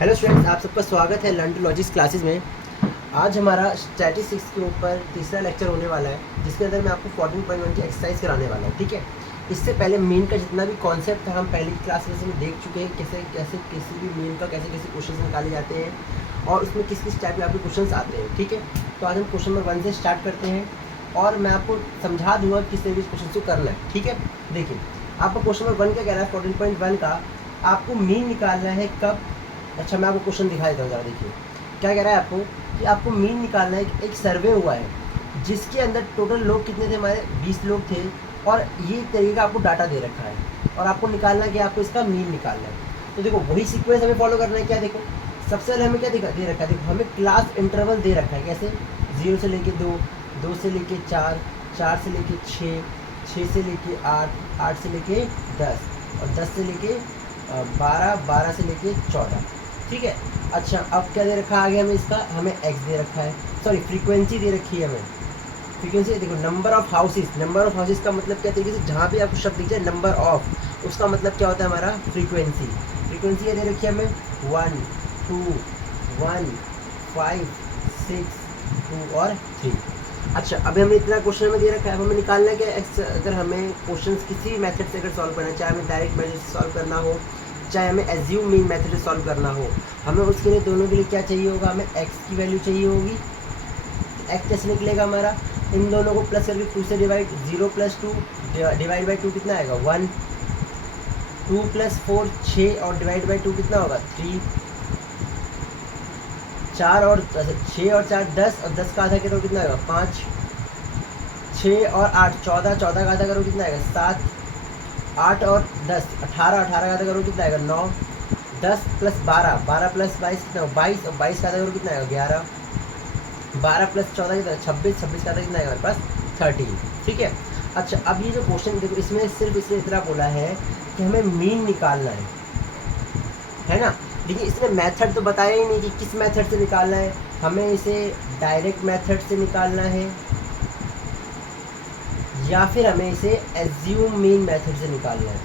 Hello students, आप सबका स्वागत है लर्न टू लॉजिक्स क्लासेस में। आज हमारा स्टैटिस्टिक्स के ऊपर तीसरा लेक्चर होने वाला है, जिसके अंदर मैं आपको 14.1 की एक्सरसाइज कराने वाला हूँ। ठीक है, इससे पहले मीन का जितना भी कॉन्सेप्ट था हम पहली क्लास में देख चुके हैं, कैसे कैसे किसी भी मीन का कैसे कैसे क्वेश्चन निकाले जाते हैं और उसमें किस किस टाइप के आपके क्वेश्चन आते हैं। ठीक है, तो आज हम क्वेश्चन नंबर 1 से स्टार्ट करते हैं और मैं आपको समझा दूँगा किस तरीके से क्वेश्चन को करना है। ठीक है, देखिए आपका क्वेश्चन नंबर 1 क्या कह रहा है, 14.1 का आपको मीन निकालना है कब। अच्छा, मैं आपको क्वेश्चन दिखा देता हूँ, ज़रा देखिए क्या कह रहा है आपको कि आपको मीन निकालना है। एक सर्वे हुआ है जिसके अंदर टोटल लोग कितने थे, हमारे 20 लोग थे और ये तरीके का आपको डाटा दे रखा है और आपको निकालना है कि आपको इसका मीन निकालना है। तो देखो वही सीक्वेंस हमें फॉलो करना है। क्या देखो, सबसे पहले हमें क्या दे रखा है, देखो हमें क्लास इंटरवल दे रखा है। कैसे, 0 से लेके 2, 2 से लेके 4, 4 से लेके 6, 6 से लेके 8, 8 से लेके 10 और 10 से लेके 12, 12 से लेके 14। ठीक है, अच्छा अब क्या दे रखा है आगे हमें, इसका हमें एक्स दे रखा है, सॉरी फ्रीक्वेंसी दे रखी है हमें। फ्रीक्वेंसी देखो, number of houses, number of houses का मतलब क्या तरीके से, जहाँ पे आपको शब्द दिख जाए नंबर ऑफ, उसका मतलब क्या होता है हमारा फ्रीक्वेंसी। फ्रीक्वेंसी ये दे रखी है हमें 1, 2, 1, 5, 6, 2 और 3। अच्छा अभी हमें इतना क्वेश्चन में दे रखा है, अब हमें निकालना है कि अगर हमें क्वेश्चन किसी मेथड से अगर सॉल्व करना है, चाहे हमें डायरेक्ट मेथड से सॉल्व करना हो, चाहे हमें एज्यूम मीन मेथड से सॉल्व करना हो, हमें उसके लिए दोनों के लिए क्या चाहिए होगा, हमें एक्स की वैल्यू चाहिए होगी। एक्स कैसे निकलेगा हमारा, इन दोनों को प्लस करके 2 से डिवाइड, 0 + 2 डिवाइड बाई 2 कितना आएगा 1, 2 + 4 6 और डिवाइड बाई 2 कितना होगा 3, 4 और 6 और 4 10 और 10 का आधा करो कितना आएगा 5, 6 और 8 14, 14 का आधा करो कितना आएगा 7, 8 और 10 18, 18 का आधा करो कितना आएगा 9, 10 + 12, 12 + 22 कितना होगा 22 और 22 का आधा करो कितना आएगा 11, 12 + 14 कितना 26, 26 का आधा कितना आएगा हमारे पास 13। ठीक है, अच्छा अब ये जो क्वेश्चन देखो, इसमें सिर्फ इसने इतना बोला है कि हमें मीन निकालना है ना। लेकिन इसने मेथड तो बताया ही नहीं कि किस मेथड से निकालना है, हमें इसे डायरेक्ट मेथड से निकालना है या फिर हमें इसे एज्यूम मीन मेथड से निकालना है।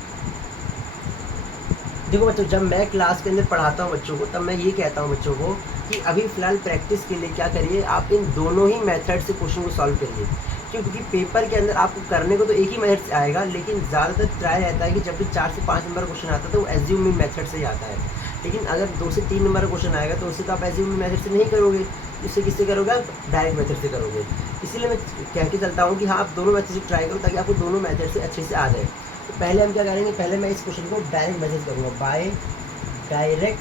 देखो बच्चों, जब मैं क्लास के अंदर पढ़ाता हूँ बच्चों को, तब मैं ये कहता हूँ बच्चों को कि अभी फ़िलहाल प्रैक्टिस के लिए क्या करिए, आप इन दोनों ही मेथड से क्वेश्चन को सॉल्व करिए। क्योंकि पेपर के अंदर आपको करने को तो एक ही मेथड से आएगा, लेकिन ज़्यादातर ट्राई रहता है कि जब भी 4 से 5 नंबर क्वेश्चन आता है तो वो एज्यूम मीन मेथड से ही आता है। लेकिन अगर 2 से 3 नंबर क्वेश्चन आएगा तो उससे तो आप एज्यूम मीन मेथड से नहीं करोगे, इससे किससे करोगे, आप डायरेक्ट मेथड से करोगे। इसीलिए मैं कह के चलता हूँ कि हाँ, आप दोनों मेथड से ट्राई करो ताकि आपको दोनों मेथड से अच्छे से आ जाए। तो पहले हम क्या करेंगे, पहले मैं इस क्वेश्चन को डायरेक्ट मेथड करूँगा, बाय डायरेक्ट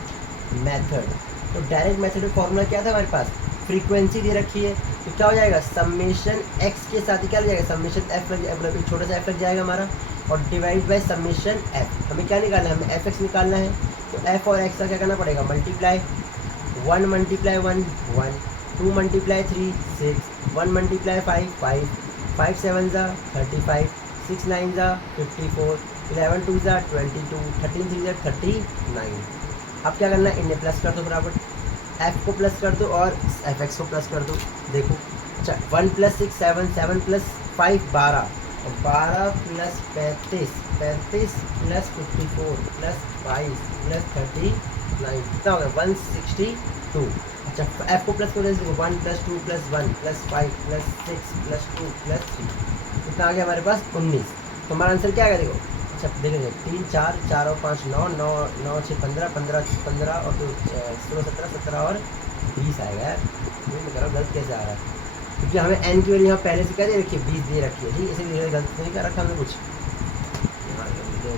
मेथड। तो डायरेक्ट मेथड में फॉर्मूला क्या था हमारे पास, फ्रीक्वेंसी दे रखी है, तो क्या हो जाएगा समेशन एक्स के साथ ही क्या लग जाएगा समेशन एफ लग जाएगा, छोटा सा एफ लग जाएगा हमारा, और डिवाइड बाय समेशन एफ। हमें क्या निकालना है, हमें एफ एक्स निकालना है। तो एफ और एक्स का क्या करना पड़ेगा, मल्टीप्लाई, 1 × 1 1, 2 × 3 6, 1 × 5 5, 5 7 35, 6 9 54, 11 2 22, 13 3 39। अब क्या करना है, इन्हें प्लस कर दो बराबर, एफ को प्लस कर दो और एफ एक्स को प्लस कर दो। देखो अच्छा, 1 + 6 7, 7 + 5 12 और 12 + 35, 35 + 54 + 22 + 39 कितना हो गया 162। अच्छा एफ को प्लस कर दो, देखो 1 + 2 + 1 + 5 + 6 + 2 + 3 कितना आ गया हमारे पास 19। तो हमारा आंसर क्या आएगा देखो, अच्छा देखेंगे 3 4 4 और 5 9 9 9 6 15 15 15 और 2 16 17 17 और 20 आएगा यार। मैं कह रहा हूँ गलत कैसे आ रहा है, क्योंकि हमें एन की वैल्यू यहाँ पहले से क्या दे रखी है 20 दे रखी है जी, इसीलिए गलत नहीं कर रखा हमने कुछ। यहाँ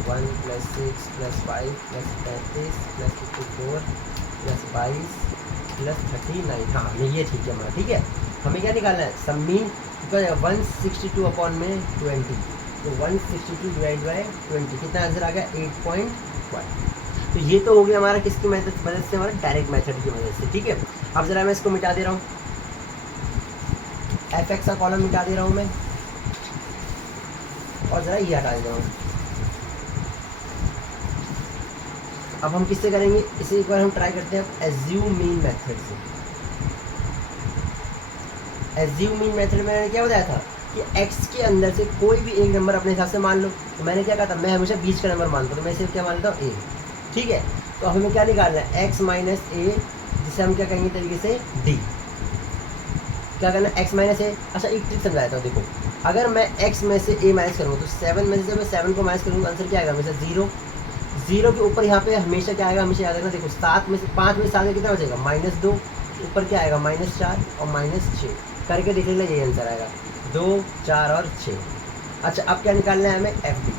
1 + 6 + 5 + 35 + 54 + 22 + 39। हाँ हमें ये ठीक है हमारा, ठीक है। हमें क्या निकालना है, समीन 162/20, तो 162 डिवाइड बाई 20 कितना आंसर आ गया 8.1। तो ये तो हो गया हमारा किसकी मदद से, हमारा डायरेक्ट मेथड की मदद से। ठीक है, अब जरा मैं इसको मिटा दे रहा हूँ, एफ एक्स का कॉलम मिटा दे रहा हूँ मैं और ज़रा ये हटा दे रहा हूँ। अब हम किससे करेंगे, इसे एक बार हम ट्राई करते हैं एज्यूम मीन मेथड से। एज्यूम मीन मेथड में मैंने क्या बताया था कि x के अंदर से कोई भी एक नंबर अपने हिसाब से मान लो। तो मैंने क्या कहा था, मैं हमेशा बीच का नंबर मानता हूँ, तो मैं इसे क्या मान लेता हूँ a। ठीक है, तो हमें क्या निकालना है, x माइनस ए, जिसे हम क्या कहेंगे तरीके से d। क्या करना है, x माइनस ए। अच्छा एक ट्रिक समझाता हूँ, देखो अगर मैं x में से a माइनस करूँगा तो 7 में से मैं 7 को माइनस करूँगा, आंसर क्या आएगा हमेशा 0। 0 के ऊपर यहाँ पे हमेशा क्या आएगा, हमेशा याद रखना, देखो 7 में से 5 में 7 में कितना बचेगा, -2, ऊपर क्या आएगा -4 और -6, करके देख लेना, यही आंसर आएगा 2, 4 और 6। अच्छा अब क्या निकालना है हमें, एफ डी।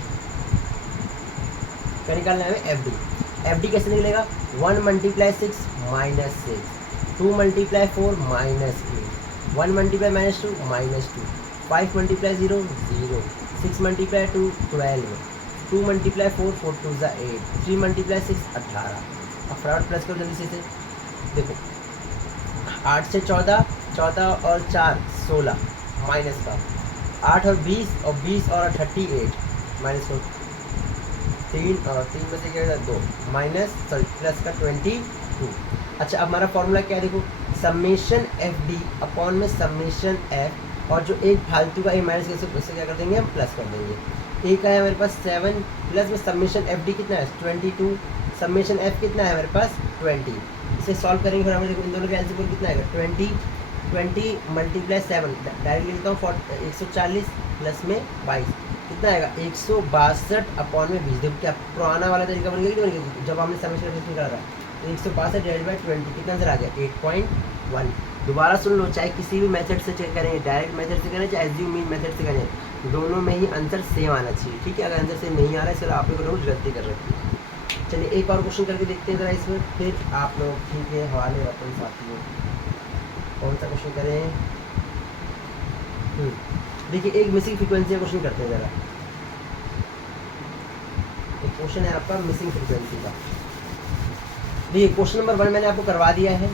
क्या निकालना है हमें, एफ डी। एफ डी कैसे निकलेगा, 1 multiply 6 -6, 2 multiply 4 -8, 1 multiply -2 -2, 5 multiply 0 0, 6 multiply 2 12, 2 multiply 4 4 2 8, 3 multiply 6 18। अब फटाफट प्लस करो जल्दी से, देखो 8 से 14, 14 और 4 16, माइनस का 8 और 20 और 20 और 38, माइनस को 3 और 3 में से क्या है 2, माइनस सॉरी प्लस का 22। अच्छा अब हमारा फॉर्मूला क्या है, देखो समेशन एफ डी अपॉन में समेशन एफ, और जो एक फालतू का ए माइनस उससे क्या कर देंगे हम, प्लस कर देंगे। ए का है हमारे पास 7, प्लस में समेशन एफ डी कितना है 22, समेशन एफ कितना है हमारे पास 20। इसे सॉल्व करेंगे फिर हमें देखो इन दोनों का आंसर कितना आएगा 20 मल्टीप्लाई 7, डायरेक्ट लिखता हूँ 140 प्लस में 22, कितना आएगा 162 अपॉन में 20। देखो क्या पुराना वाला तरीका बन गया कि जब हमने समेशन एफ निकाला था, तो 162 डिवाइड बाई 20 कितना आंसर आ गया 8.1। दोबारा सुन लो, चाहे किसी भी मेथड से चेक करें, डायरेक्ट मेथड से करें चाहे एज्यूम मीन मेथड से करें, दोनों में ही आंसर सेम आना चाहिए, ठीक है। अगर आंसर सेम नहीं आ रहा है इसलिए आप लोग कुछ गलती कर रखी है। चलिए एक और क्वेश्चन करके देखते हैं ज़रा इसमें, फिर आप लोग ठीक है हवाले अपन साथियों, कौन सा क्वेश्चन करें। देखिए एक मिसिंग फ्रीक्वेंसी का क्वेश्चन करते हैं ज़रा। एक क्वेश्चन है आपका मिसिंग फ्रीक्वेंसी का। देखिए क्वेश्चन नंबर 1 मैंने आपको करवा दिया है,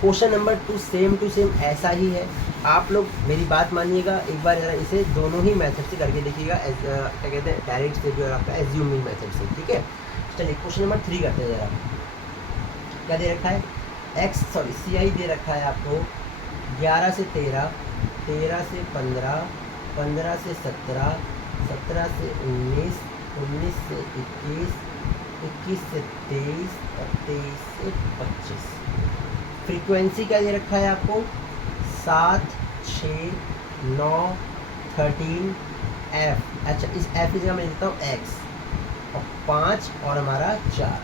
question number 2 same to same ऐसा ही है। आप लोग मेरी बात मानिएगा, एक बार ज़रा इसे दोनों ही मेथड से करके देखिएगा, क्या कहते हैं डायरेक्ट से भी और आपका एज्यूमिंग मेथड से, ठीक है। चलिए क्वेश्चन नंबर 3 करते हैं ज़रा। क्या दे रखा है, सी आई दे रखा है आपको 11 से 13, 13 से 15, 15 से 17, 17 से 19, 19 से 21, 21 से 23 और 23 से 25। फ्रीक्वेंसी क्या दे रखा है आपको 7, 6, 9, 13 एफ। अच्छा इस एफ की जगह मैं लिखता हूँ एक्स, और 5 और हमारा 4।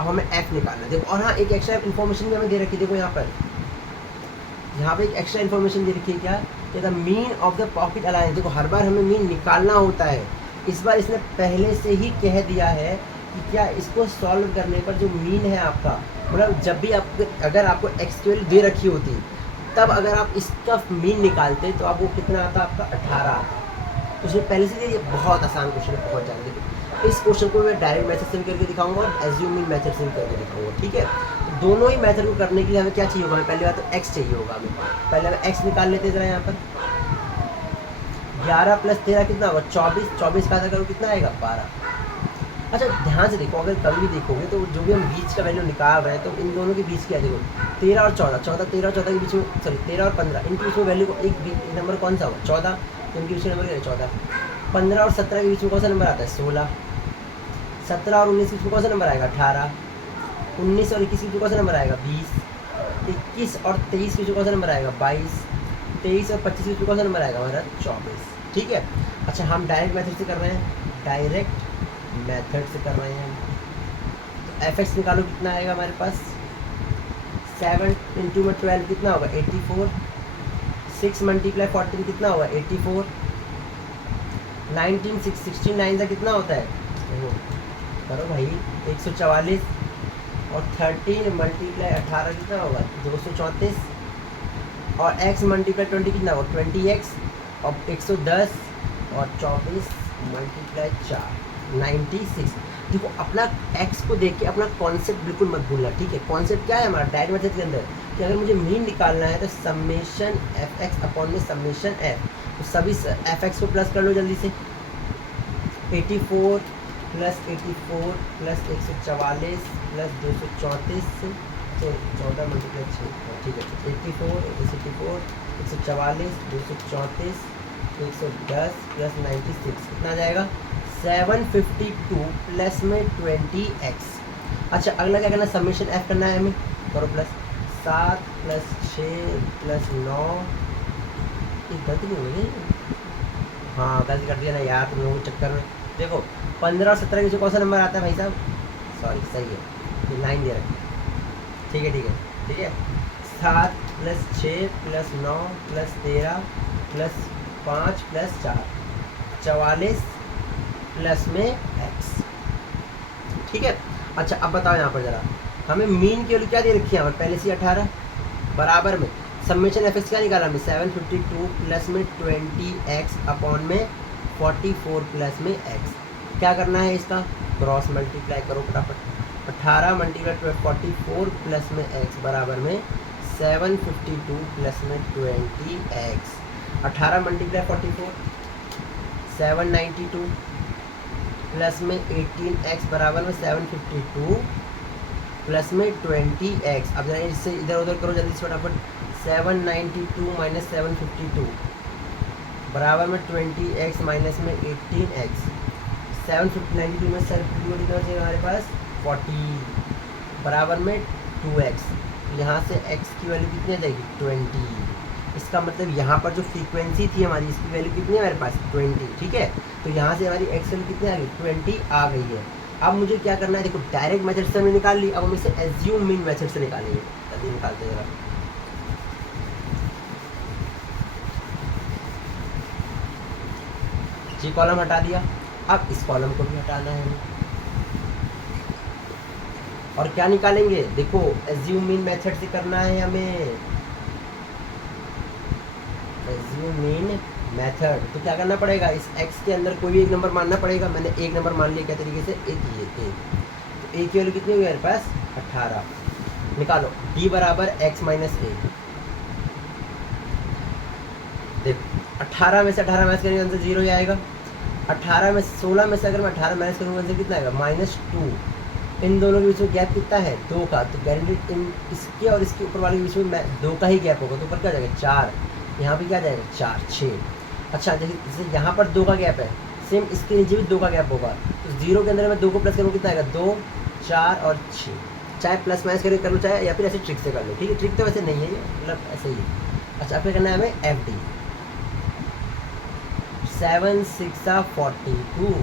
अब हमें एफ निकालना है, देखो। और हाँ एक एक्स्ट्रा इन्फॉर्मेशन भी हमें दे रखी है, देखो यहाँ पे एक एक्स्ट्रा इन्फॉर्मेशन दे रखी है, क्या the mean of the pocket alliance. देखो हर बार हमें मीन निकालना होता है, इस बार इसने पहले से ही कह दिया है कि क्या इसको सॉल्व करने पर जो मीन है आपका, मतलब जब भी आप अगर आपको एक्सक्यूएल दे रखी होती तब अगर आप इसका मीन निकालते तो आपको कितना आता, आपका 18 आता। तो उसने पहले से ये बहुत आसान क्वेश्चन है, बहुत ज़्यादा। देखो इस क्वेश्चन को मैं डायरेक्ट मेथड से भी करके दिखाऊंगा और एज्यूमिंग मेथड से भी करके दिखाऊंगा, ठीक है। तो दोनों ही मेथड को करने के लिए हमें क्या चाहिए होगा, हमें पहली बात तो एक्स चाहिए होगा हमें। पहले हमें एक्स निकाल लेते हैं ज़रा। यहाँ पर 11 + 13 कितना होगा 24, 24 का करो कितना आएगा 12। अच्छा ध्यान से देखो, अगर कभी भी देखोगे तो जो भी हम बीच का वैल्यू निकाल रहे हैं तो इन दोनों के बीच क्या देखो 13 और 14, 13 और 14 के बीच में, सॉरी 13 और 15 इनके बीच में वैल्यू को एक नंबर कौन सा होगा 14, तो इनके बीच में नंबर क्या है 14। 15 और 17 के बीच में कौन सा नंबर आता है 16। 17 और 19 के बीच में कौन सा नंबर आएगा 18। 19 और 21 के बीच में कौन सा नंबर आएगा 20। 21 और 23 के बीच में कौन सा नंबर आएगा 22। 23 और 25 के बीच में कौन सा नंबर आएगा हमारा 24, ठीक है। अच्छा हम डायरेक्ट मेथड से कर रहे हैं, डायरेक्ट मेथड से कर रहे हैं, तो एफ एक्स निकालो कितना आएगा हमारे पास 7 × 12 कितना होगा 84। 6 × 14 कितना होगा 84। 19 16 का कितना होता है करो भाई 144। और 13 × 18 कितना होगा 234। और x × 20 कितना होगा 20x। और 110 और 24 × 4 96। देखो अपना x को देख के अपना कॉन्सेप्ट बिल्कुल मत भूलना, ठीक है। कॉन्सेप्ट क्या है हमारा डायरेक्ट मेथड के अंदर कि अगर मुझे मीन निकालना है तो समेशन एफ एक्स अपॉन में समेशन एफ, तो सभी एफ एक्स को प्लस कर लो जल्दी से। 84 + 84 + 144 + 234, तो 14 × 6, ठीक है। 84 144 144 234 110 + 96 कितना आ जाएगा 752 प्लस में 20x, अच्छा अगला क्या करना है, समेशन एफ करना है हमें, करो प्लस 7 प्लस 6 प्लस 9, ये गलती नहीं होगी, हाँ गलती कर दिया ना यार तुम लोगों के चक्कर में। देखो 15 और 17 के बीच कौन सा नंबर आता है भाई साहब, सॉरी सही है, ये 9 दे रखा है, ठीक है ठीक है ठीक है। 7 plus 6 plus 9 plus 13 plus 5 plus 4, 44 plus में एक्स, ठीक है। अच्छा अब बताओ यहाँ पर जरा, हमें मीन की वैल्यू क्या दे रखी है यहाँ पर, पहले से 18 बराबर में समेशन एफ एक्स क्या निकाला हमने, 752 प्लस में 20x अपॉन में 44 प्लस में x। क्या करना है इसका, क्रॉस मल्टीप्लाई करो फटाफट, 18 मल्टीप्लाई 44 प्लस में x बराबर में 752 प्लस में 20x। 18 मल्टीप्लाई 44 792 प्लस में 18x बराबर में 752 प्लस में 20x। अब जरा इससे इधर उधर करो जल्दी से फटाफट, 792 माइनस 752 बराबर में 20x माइनस में 18x। 792 में 752 कितना बचेगा हमारे पास 40 बराबर में 2x। यहाँ से x की वैल्यू कितनी आ जाएगी 20। इसका मतलब यहाँ पर जो फ्रीक्वेंसी थी हमारी, इसकी वैल्यू कितनी है हमारे पास 20, ठीक है। तो यहाँ से हमारी x वैल्यू कितनी आ गई 20 आ गई है। अब मुझे क्या करना है, देखो डायरेक्ट मेथड से हमने निकाल ली, अब हम इसे एज्यूम मीन मेथड से निकालेंगे। जल्दी निकालते हैं जरा, जी कॉलम हटा दिया, अब इस कॉलम को भी हटाना है हमें। और क्या निकालेंगे, देखो एज्यूम मीन मेथड से करना है हमें, एज्यूम मीन मेथड। तो क्या करना पड़ेगा, इस x के अंदर कोई भी एक नंबर मानना पड़ेगा। मैंने एक नंबर मान लिया, क्या तरीके से, एक ये ए। तो ए की वैल्यू कितनी हुई मेरे पास 18। निकालो d बराबर x माइनस ए। देखो 18 में से 18 माइनस करेंगे आंसर 0 ही आएगा। 18 में 16 में से अगर मैं 18 माइनस करूँगा आंसर कितना आएगा -2। इन दोनों के बीच में गैप कितना है 2 का, तो गारंटी इन इसके और इसके ऊपर वाले के बीच में 2 का ही गैप होगा। तो ऊपर क्या जाएगा 4, यहाँ पे क्या जाएगा 4 6। अच्छा जैसे यहाँ पर 2 का गैप है, सेम इसके नीचे भी 2 का गैप होगा। तो 0 के अंदर मैं 2 को प्लस करूँ कितना आएगा 2 4 और 6। चाहे प्लस माइनस करके कर लो, चाहे या फिर ऐसे ट्रिक से कर लो, ठीक है। ट्रिक तो वैसे नहीं है ये, मतलब ऐसे ही। अच्छा फिर करना है हमें एफ डी। 7 6 42,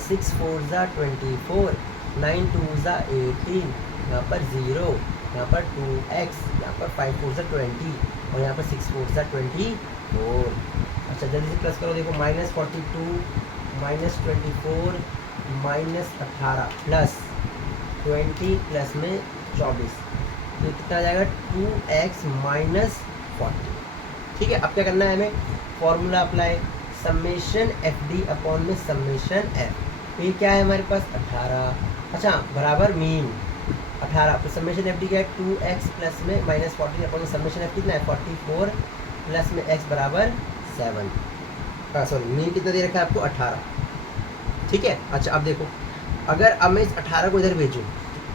6 4 24, 9 2 18, यहाँ पर 0, यहाँ पर 2x, यहाँ पर 5 4 20 और यहाँ पर 6 4 24। अच्छा जल्दी से प्लस करो, देखो -42 -24 -18 प्लस 20 प्लस में 24, तो कितना आ जाएगा 2x माइनस 40, ठीक है। अब क्या करना है हमें, formula apply, summation F D upon में समेशन एफ। ये क्या है हमारे पास 18, अच्छा बराबर मीन 18। तो समेशन एफ डी क्या है 2x प्लस में -40 अपॉन समेशन एफ कितना है 44 प्लस में x बराबर 7। सॉरी मीन कितना दे रखा है आपको 18, ठीक है। अच्छा अब देखो, अगर अब मैं इस 18 को इधर भेजूँ,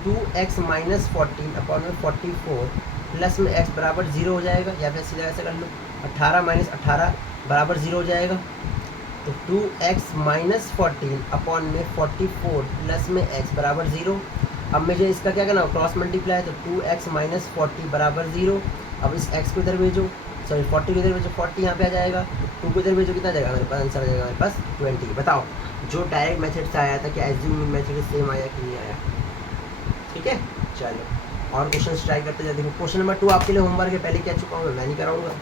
2x माइनस 14 अपॉन में 44 प्लस में x बराबर 0 हो जाएगा, या फिर सीधा ऐसे कर लो 18 माइनस 18 बराबर 0 हो जाएगा। तो 2x माइनस 14 अपॉन में 44 प्लस में x बराबर 0। अब मुझे इसका क्या करना, क्रॉस मल्टीप्लाई, तो 2x माइनस 40 बराबर 0। अब इस x को इधर भेजो, सॉरी 40 को इधर भेजो, 40 यहाँ पे आ जाएगा, 2 को इधर भेजो, कितना जाएगा हमारे पास, आंसर आ जाएगा हमारे पास 20। बताओ जो डायरेक्ट मेथड से आया था क्या एज्यूम मेथड सेम आया कि नहीं आया, ठीक है। चलो और क्वेश्चन ट्राई करते जाए। देखो क्वेश्चन नंबर 2 आपके लिए होमवर्क है, पहले क्या चुका हूँ मैं नहीं कराऊंगा।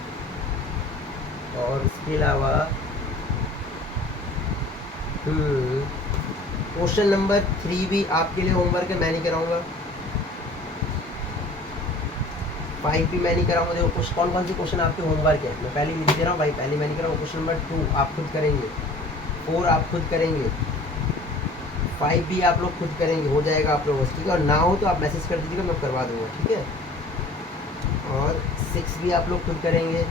और इसके अलावा क्वेश्चन नंबर 3 भी आपके लिए होमवर्क है, मैं नहीं कराऊंगा। 5 भी मैं नहीं कराऊंगा। देखो कुछ कौन कौन से क्वेश्चन आपके होमवर्क है, मैं पहले लिख दे रहा हूँ भाई, पहले मैं नहीं कराऊंगा। क्वेश्चन नंबर 2 आप खुद करेंगे, 4 आप खुद करेंगे, 5 भी आप लोग खुद करेंगे, हो जाएगा आप लोगों से, ठीक है। और ना हो तो आप मैसेज कर दीजिएगा, मैं करवा दूँगा, ठीक है। और 6 भी आप लोग खुद करेंगे।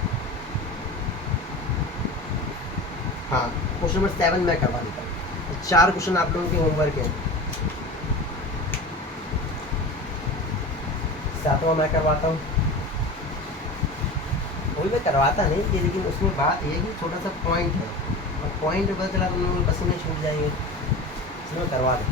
हाँ क्वेश्चन नंबर 7 मैं करवा देता हूँ। 4 क्वेश्चन आप लोगों के होमवर्क है, 7वां मैं करवाता हूँ। वही मैं करवाता नहीं ये, लेकिन उसमें बात ये है कि छोटा सा पॉइंट है, और पॉइंट पता चला तुम लोग बस में छूट जाएंगे, इसमें करवा दें।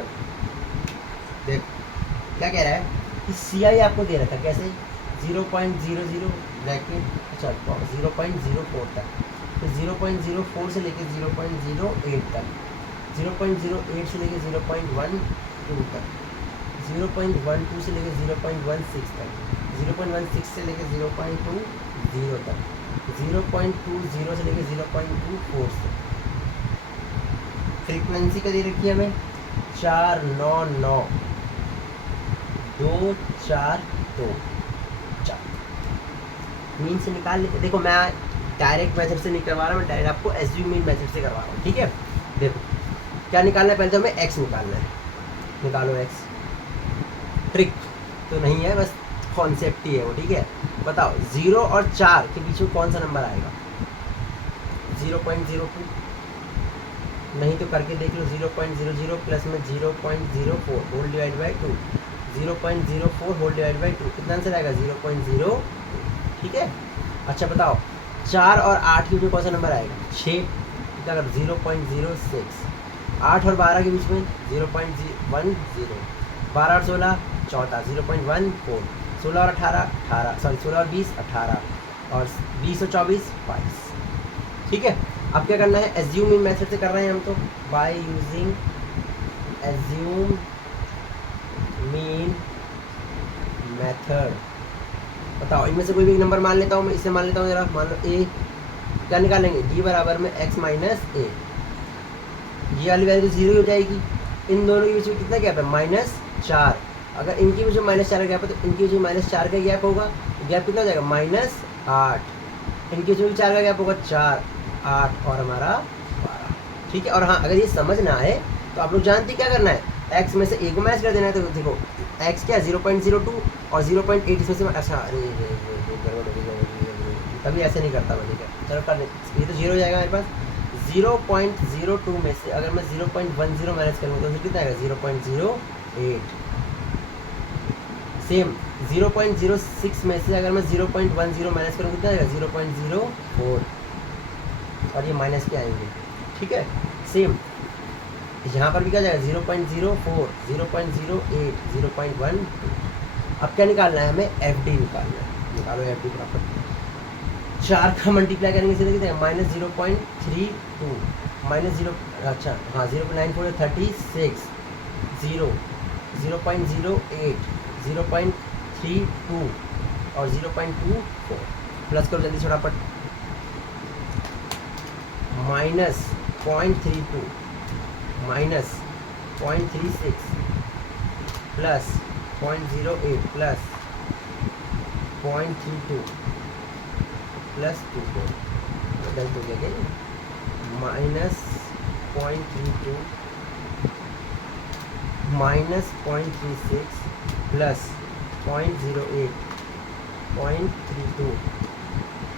तक। देख क्या कह रहा है कि सी आई आपको दे रखा है कैसे 0.00 ब्रैकेट, अच्छा 0.04 तक, फिर 0.04 से लेके 0.08 तक, 0.08 से लेके 0.12 तक, 0.12 से लेके 0.16 तक, 0.16 से लेके 0.20 तक, 0.20 से लेके 0.24 तक। फ्रीक्वेंसी का दे रखी है हमें 499 242 4। मीन से निकाल लेते। देखो मैं डायरेक्ट मेथड से नहीं करवा रहा, मैं डायरेक्ट आपको एसयू मीन मेथड से करवा रहा हूँ, ठीक है। देखो क्या निकालना है, पहले तो हमें एक्स निकालना है। निकालो एक्स, ट्रिक तो नहीं है, बस कॉन्सेप्ट ही है वो, ठीक है। बताओ 0 और 4 के बीच में कौन सा नंबर आएगा? 0.02, नहीं तो करके देख लो 0.00 प्लस में 0.04 whole divide by 2, 0.04 whole divide by 2 कितना आंसर आएगा? 0.0, ठीक है। अच्छा बताओ 4 और 8 के बीच में कौन सा नंबर आएगा? 6, कितना कर 0.06, 8 और 12 के बीच में 0.10, 12 और 16 14, 0.14, 16 और 18 16 और 20 18, और 20 और 24 22, ठीक है। अब क्या करना है? एज्यूम इन मेथड से कर रहे हैं हम तो, by using assume mean method. बताओ इनमें से कोई भी नंबर मान लेता हूँ मैं, इसे मान लेता हूँ जरा, मान लो ए। क्या निकालेंगे? डी बराबर में एक्स माइनस ए, ये वाली वैल्यू तो 0 हो जाएगी। इन दोनों के बीच में कितना गैप है? -4। अगर इनके बीच में -4 का गैप है तो इनके बीच में -4 का गैप होगा, गैप कितना हो जाएगा? -8। इनके बीच में 4 का गैप होगा, 4 8 और हमारा 12, ठीक है। और हाँ अगर ये समझ ना आए तो आप लोग जानते क्या करना है, एक्स में से ए को मैच कर देना है। तो देखो एक्स क्या है 0.02 और 0.8 इसमें से, अच्छा अरे तभी ऐसे नहीं करता मैं, ठीक है। चलो कर, ये तो 0 हो जाएगा मेरे पास। 0.02 में से अगर मैं 0.10 माइनस करूँगा तो फिर कितना आएगा? 0.08। सेम 0.06 में से अगर मैं 0.10 माइनस करूँ कितना आएगा? 0.04, और ये माइनस के आएंगे, ठीक है। सेम यहाँ पर भी क्या जाएगा? 0.04, 0.08, 0.12। अब क्या निकालना है हमें? एफ डी निकालना है। निकालो एफ डी प्रॉपर। 4 का मल्टीप्लाई करेंगे सीधे कितना है? -0.32 -0, अच्छा हाँ 0.94 36 0 0.08 0.32 और 0.24। प्लस करो जल्दी फटाफट। -0.32 -0.36 प्लस 0.08 प्लस 0.32 प्लस 24, गलत हो गया क्या? -0.32 -0.36 प्लस 0.08 0.32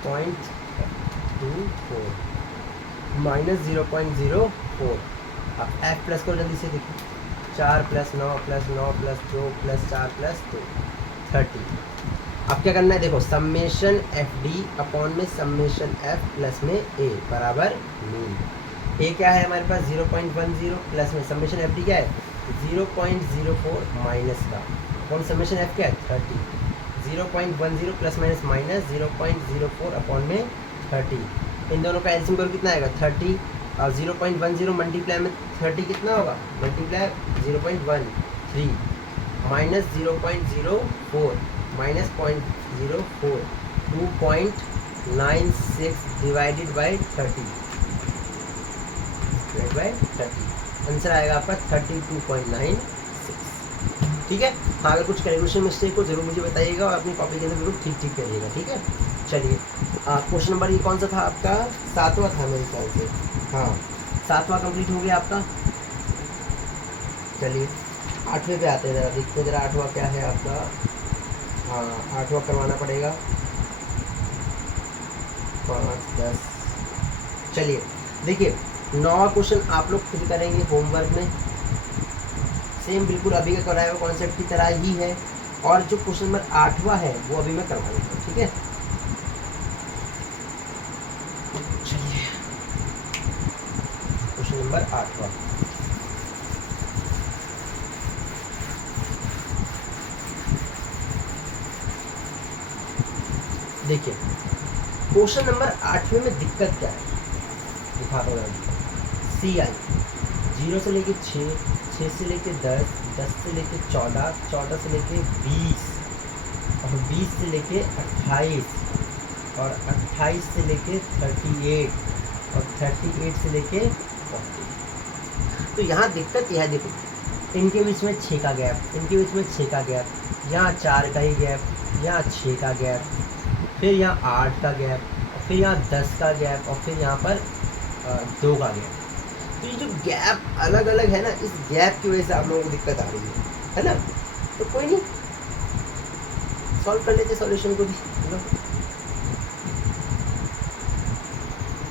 0.24 -0.04। अब f प्लस को जल्दी से देखिए, 4 + 9 + 9 + 2 + 4 + 2 30। अब क्या करना है? देखो समेशन एफ डी अपॉन में समेशन एफ प्लस में ए बराबर मीन। ए क्या है हमारे पास? 0.10 प्लस में समेशन एफ डी क्या है? 0.04 माइनस का अपॉन समेशन एफ क्या है? 30। 0.10 प्लस माइनस -0.04 अपॉन में 30। इन दोनों का एलसीएम करो कितना आएगा? 30, और 0.10 मल्टीप्लाई में 30 कितना होगा? मल्टीप्लाई 0.13 -0.04 -0.04 2.96 डिवाइडेड बाई 30 आंसर आएगा आपका 32.96, ठीक है। हाँ अगर कुछ कैलकुलेशन मिस्टेक हो जरूर मुझे बताइएगा और अपनी कॉपी के अंदर बिल्कुल ठीक करिएगा, ठीक है। चलिए क्वेश्चन नंबर ये कौन सा था आपका? 7वां था मेरे ख्याल से, हाँ 7वां कंप्लीट हो गया आपका। चलिए 8वें पे आते हैं, ज़रा देखते हैं जरा 8वां क्या है आपका। हाँ 8वां करवाना पड़ेगा 5 10। चलिए देखिए 9वां क्वेश्चन आप लोग खुद करेंगे होमवर्क में, सेम बिल्कुल अभी का कराया हुआ कॉन्सेप्ट की तरह ही है। और जो क्वेश्चन नंबर 8वां है वो अभी मैं करवा देता हूँ, ठीक है। चलिए क्वेश्चन नंबर 8वां, देखिए क्वेश्चन नंबर 8वें में दिक्कत क्या है, दिखाता हूँ सी आई 0 से लेके 6, 6 से लेके 10, 10 से लेके 14, 14 से लेके 20 और 20 से लेके 28 और 28 से लेके 38 और 38 से लेके 40। तो यहाँ दिक्कत यह है, देखो इनके बीच में 6 का गैप, इनके बीच में 6 का गैप, यहाँ 4 का ही गैप, यहाँ 6 का गैप, फिर यहाँ 8 का गैप, और फिर यहाँ 10 का गैप, और फिर यहाँ पर 2 का गैप। तो ये जो गैप अलग अलग है ना, इस गैप की वजह से आप लोगों को दिक्कत आ रही है ना। तो कोई नहीं, सॉल्व कर लेते सॉल्यूशन को भी।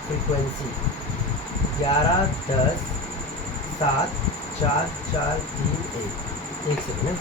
फ्रीक्वेंसी 11, 10, 7, 4, 4, 3, 1 सेकेंड है।